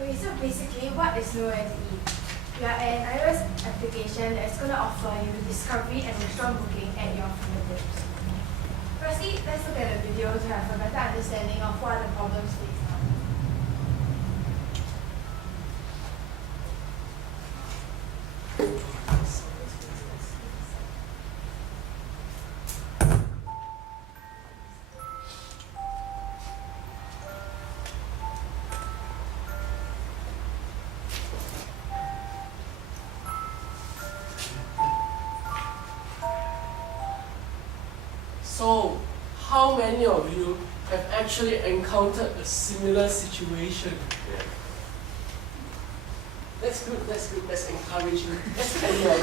Okay, so basically, what is Knowhere to eat? We are an iOS application that's going to offer you discovery and restaurant booking at your fingertips. Firstly, let's look at a video to have a better understanding of what are the problems faced now. So, how many of you have actually encountered a similar situation? Yeah. That's good, that's encouraging. Let's carry on.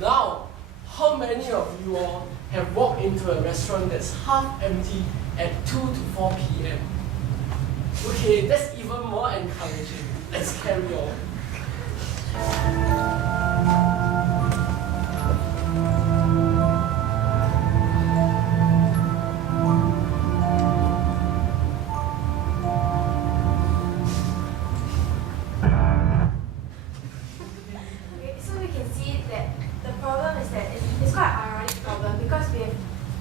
Now, how many of you all have walked into a restaurant that's half empty at 2 to 4 p.m.? Okay, that's even more encouraging. Let's carry on. Okay, so we can see that the problem is that it's quite an ironic problem because we have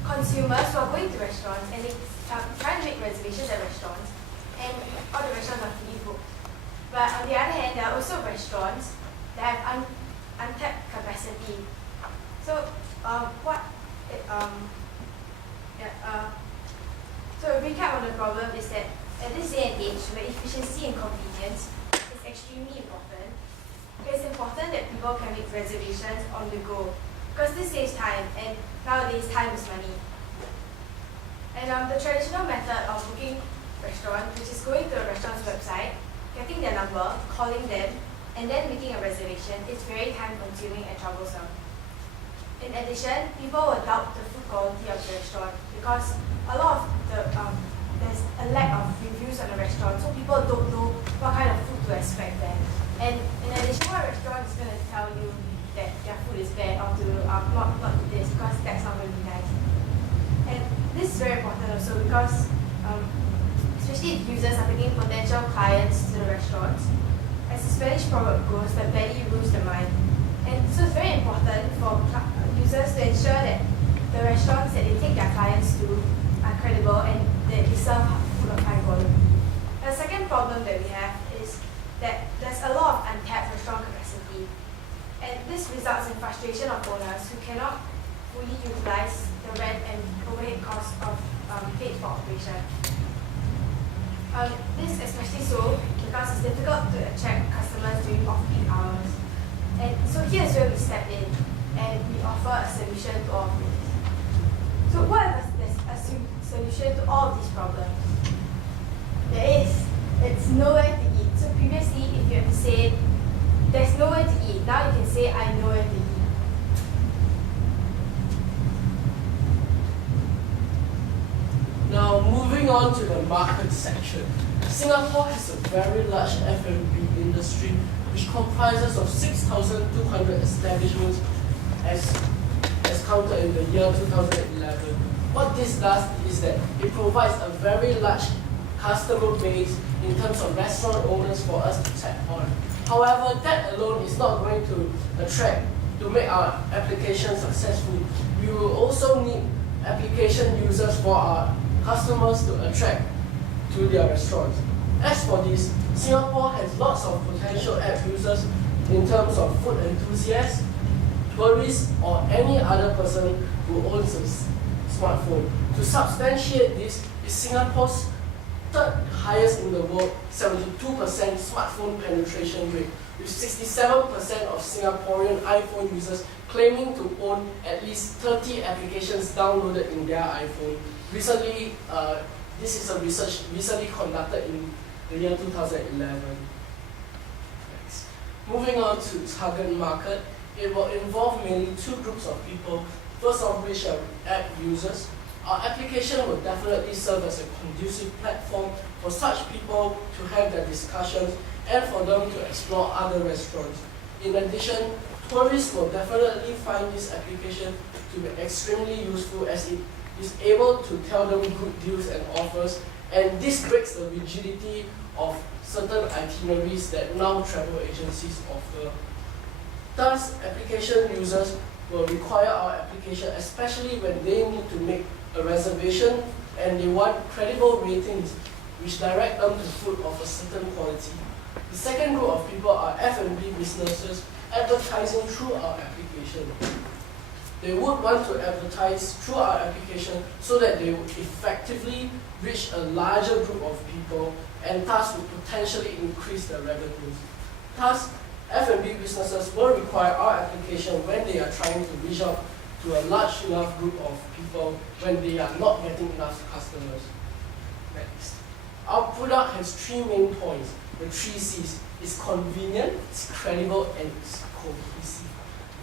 consumers who are going to restaurants and they try to make reservations at restaurants and all the restaurants are fully booked. But on the other hand, there are also restaurants that have untapped capacity. So so a recap on the problem is that at this day and age where efficiency and convenience is extremely important, it's important that people can make reservations on the go because this saves time and nowadays time is money. And the traditional method of booking restaurant, which is going to a restaurant's website, getting their number, calling them, and then making a reservation is very time consuming and troublesome. In addition, people will doubt the food quality of the restaurant because a lot of there's a lack of reviews on the restaurant, so people don't know what kind of food to expect there. And in addition, what restaurant is going to tell you that their food is bad or to not do this because that's not going to be nice. And this is very important also because especially if users are taking potential clients to the restaurants, as the Spanish proverb goes, the belly rules the mind. And so it's very important for users to ensure that the restaurants that they take their clients to are credible and that they serve food of high quality. The second problem that we have is that there's a lot of untapped restaurant capacity. And this results in frustration of owners who cannot fully utilize the rent and overhead costs of paid for operation. This especially so because it's difficult to attract customers during off-peak hours. And so here's where we step in and we offer a solution to all of this. So what is a solution to all of these problems? There is. It's nowhere to eat. So previously, if you have to say, there's nowhere to eat, now you can say, I know where to eat. Now, moving on to the market section. Singapore has a very large F&B industry which comprises of 6,200 establishments as counted in the year 2011. What this does is that it provides a very large customer base in terms of restaurant owners for us to tap on. However, that alone is not going to make our application successful. We will also need application users for our customers to attract to their restaurants. As for this, Singapore has lots of potential app users in terms of food enthusiasts, tourists, or any other person who owns a smartphone. To substantiate this is Singapore's third highest in the world, 72% smartphone penetration rate, with 67% of Singaporean iPhone users claiming to own at least 30 applications downloaded in their iPhone. Recently, this is a research recently conducted in the year 2011. Next. Moving on to target market, it will involve mainly two groups of people, first of which are app users. Our application will definitely serve as a conducive platform for such people to have their discussions and for them to explore other restaurants. In addition, tourists will definitely find this application to be extremely useful as it is able to tell them good deals and offers, and this breaks the rigidity of certain itineraries that now travel agencies offer. Thus, application users will require our application, especially when they need to make a reservation and they want credible ratings which direct them to food of a certain quality. The second group of people are F&B businesses advertising through our application. They would want to advertise through our application so that they would effectively reach a larger group of people and thus would potentially increase their revenues. Thus, F&B businesses will require our application when they are trying to reach out to a large enough group of people when they are not getting enough customers. Next. Our product has three main points. The three C's. It's convenient, it's credible, and it's cohesive.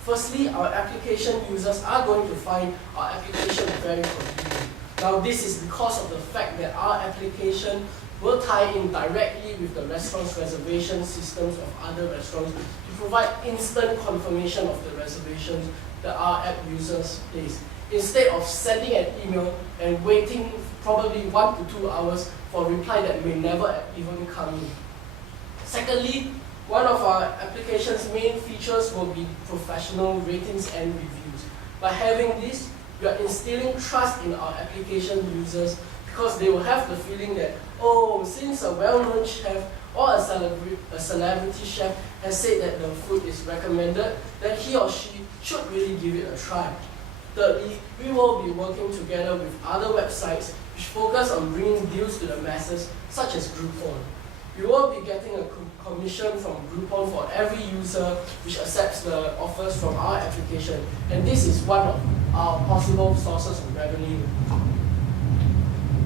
Firstly, our application users are going to find our application very convenient. Now this is because of the fact that our application will tie in directly with the restaurant's reservation systems of other restaurants to provide instant confirmation of the reservations that our app users place, instead of sending an email and waiting probably 1 to 2 hours for a reply that may never even come in. Secondly, one of our application's main features will be professional ratings and reviews. By having this, we are instilling trust in our application users because they will have the feeling that, oh, since a well-known chef or a celebrity chef has said that the food is recommended, then he or she should really give it a try. Thirdly, we will be working together with other websites which focus on bringing deals to the masses, such as Groupon. We will be getting a commission from Groupon for every user which accepts the offers from our application, and this is one of our possible sources of revenue.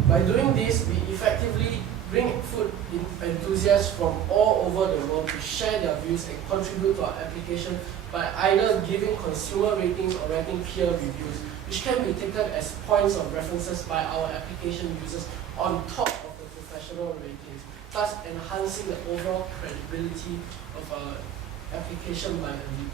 By doing this, we effectively bring food enthusiasts from all over the world to share their views and contribute to our application by either giving consumer ratings or writing peer reviews, which can be taken as points of references by our application users on top of the professional ratings, thus enhancing the overall credibility of our application by a leap.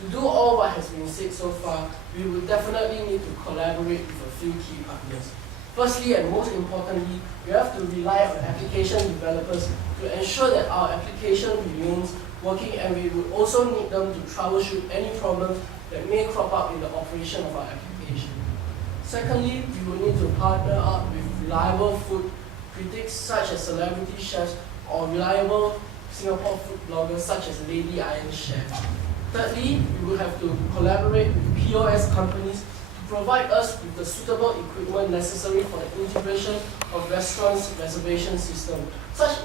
To do all what has been said so far, we will definitely need to collaborate with a few key partners. Firstly, and most importantly, we have to rely on application developers to ensure that our application remains working, and we will also need them to troubleshoot any problems that may crop up in the operation of our application. Secondly, we will need to partner up with reliable food critics such as celebrity chefs or reliable Singapore food bloggers such as Lady Iron Chef. Thirdly, we will have to collaborate with POS companies to provide us with the suitable equipment necessary for the integration of restaurants' reservation system. Such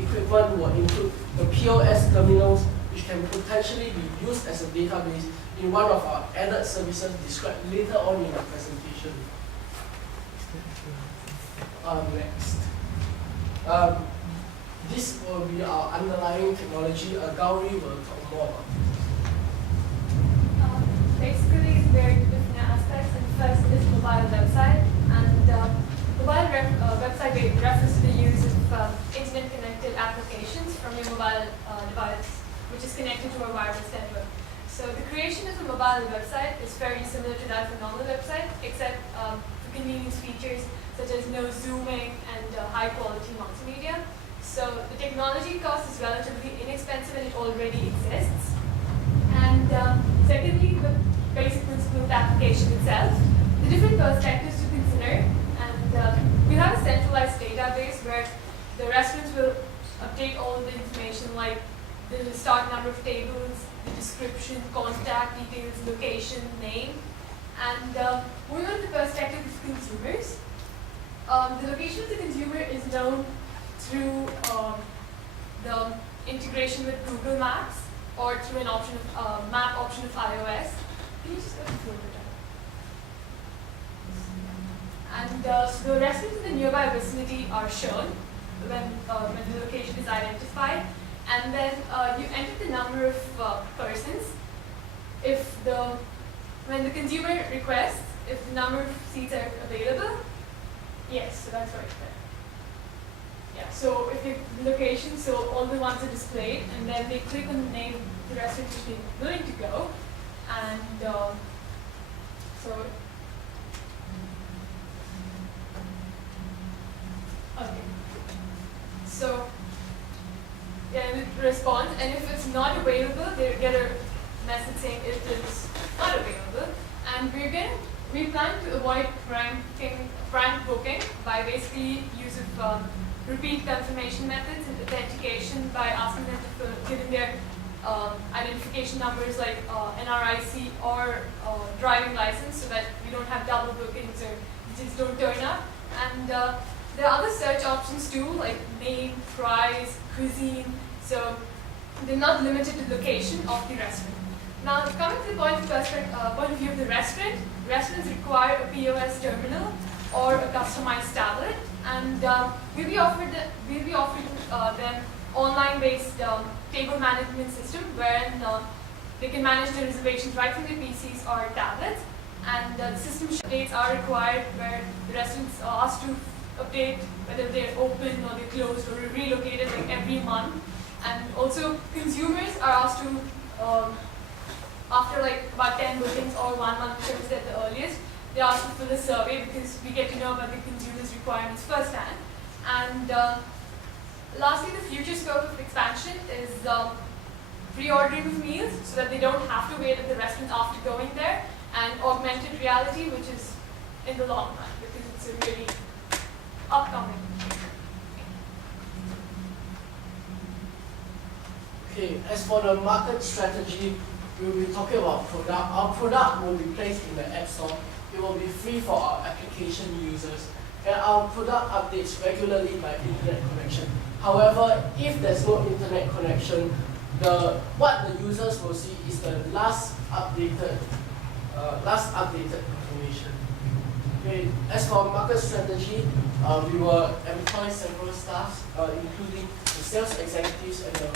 equipment will include the POS terminals, which can potentially be used as a database in one of our added services described later on in the presentation. Next. This will be our underlying technology. Gauri will talk more about it. Basically, it's very different aspects. And first is mobile website, and mobile website refers to the use of internet-connected applications from your mobile device, which is connected to a wireless network. So the creation of a mobile website is very similar to that of a normal website, except for convenience features such as no zooming and high-quality multimedia. So the technology cost is relatively inexpensive and it already exists. And secondly, the basic principle of the application itself, the different perspectives to consider, and we have a centralized database where the restaurants will update all of the information like the start number of tables, the description, contact details, location, name, and moving on to the perspective of consumers. The location of the consumer is known through the integration with Google Maps or through an option of map option of And so the restaurants in the nearby vicinity are shown when the location is identified. And then you enter the number of persons. When the consumer requests, if the number of seats are available, yes, so that's right there. Yeah, so if the location, so all the ones are displayed, and then they click on the name of the restaurant which they're willing to go, and okay. So yeah, it responds, and if it's not available, they get a message saying it is not available. And we plan to avoid prank booking by basically use of repeat confirmation methods and authentication by asking them to give in their identification numbers like NRIC or driving license, so that we don't have double bookings or just don't turn up. And there are other search options too, like name, price, cuisine. So they're not limited to location of the restaurant. Now, coming to the point of view of the restaurant, restaurants require a POS terminal or a customized tablet, and we'll be offering them online-based table management system wherein they can manage their reservations right from their PCs or tablets. And the system updates are required, where the restaurants are asked to update whether they're open or they're closed or relocated like every month. And also consumers are asked to, after like about 10 bookings or 1 month, whichever is at the earliest, they're asked to fill a survey, because we get to know about the consumers' requirements firsthand. And lastly, the future scope of expansion is pre-ordering of meals, so that they don't have to wait at the restaurant after going there, and augmented reality, which is in the long run, because it's a really upcoming. Okay, as for the market strategy, we'll be talking about product. Our product will be placed in the App Store. It will be free for our application users. And our product updates regularly by internet connection. However, if there's no internet connection, what the users will see is the last updated information. Okay, as for market strategy, we will employ several staffs, including the sales executives and the